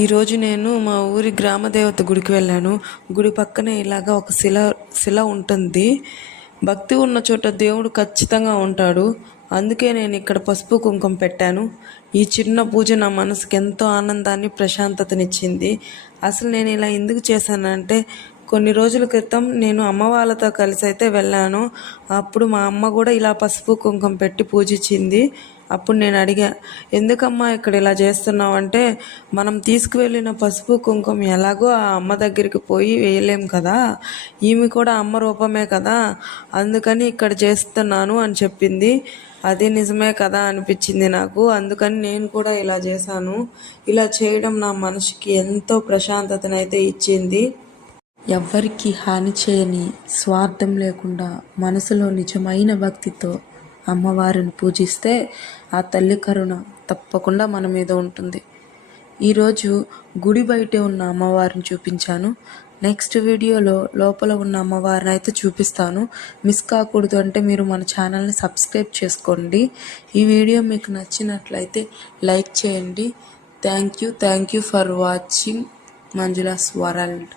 ఈరోజు నేను మా ఊరి గ్రామదేవత గుడికి వెళ్ళాను. గుడి పక్కనే ఇలాగా ఒక శిల ఉంటుంది. భక్తి ఉన్న చోట దేవుడు ఖచ్చితంగా ఉంటాడు. అందుకే నేను ఇక్కడ పసుపు కుంకుమ పెట్టాను. ఈ చిన్న పూజ నా మనసుకి ఎంతో ఆనందాన్ని, ప్రశాంతతనిచ్చింది. అసలు నేను ఇలా ఎందుకు చేశానంటే, కొన్ని రోజుల క్రితం నేను అమ్మ వాళ్ళతో కలిసి అయితే వెళ్ళాను. అప్పుడు మా అమ్మ కూడా ఇలా పసుపు కుంకుమ పెట్టి పూజించింది. అప్పుడు నేను అడిగా, ఎందుకమ్మా ఇక్కడ ఇలా చేస్తున్నావు అంటే, మనం తీసుకువెళ్ళిన పసుపు కుంకుమ ఎలాగో ఆ అమ్మ దగ్గరికి పోయి వేయలేం కదా, ఈమె కూడా అమ్మ రూపమే కదా, అందుకని ఇక్కడ చేస్తున్నాను అని చెప్పింది. అది నిజమే కదా అనిపించింది నాకు. అందుకని నేను కూడా ఇలా చేశాను. ఇలా చేయడం నా మనసుకి ఎంతో ప్రశాంతతనైతే ఇచ్చింది. ఎవ్వరికి హాని చేయని, స్వార్థం లేకుండా మనసులో నిజమైన భక్తితో అమ్మవారిని పూజిస్తే ఆ తల్లి కరుణ తప్పకుండా మన మీద ఉంటుంది. ఈరోజు గుడి బయటే ఉన్న అమ్మవారిని చూపించాను. నెక్స్ట్ వీడియోలో లోపల ఉన్న అమ్మవారిని అయితే చూపిస్తాను. మిస్ కాకూడదు అంటే మీరు మన ఛానల్ని సబ్స్క్రైబ్ చేసుకోండి. ఈ వీడియో మీకు నచ్చినట్లయితే లైక్ చేయండి. Thank you for watching Manjula's world.